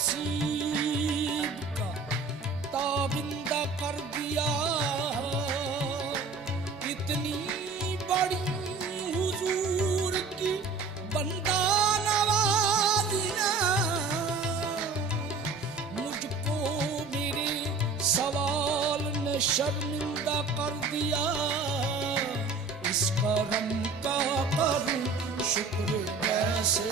नसीब का ताबिंदा कर दिया। इतनी बड़ी हुजूर की बंदा नवाजियां, मुझको मेरे सवाल ने शर्मिंदा कर दिया। इस करम का करूं शुक्र कैसे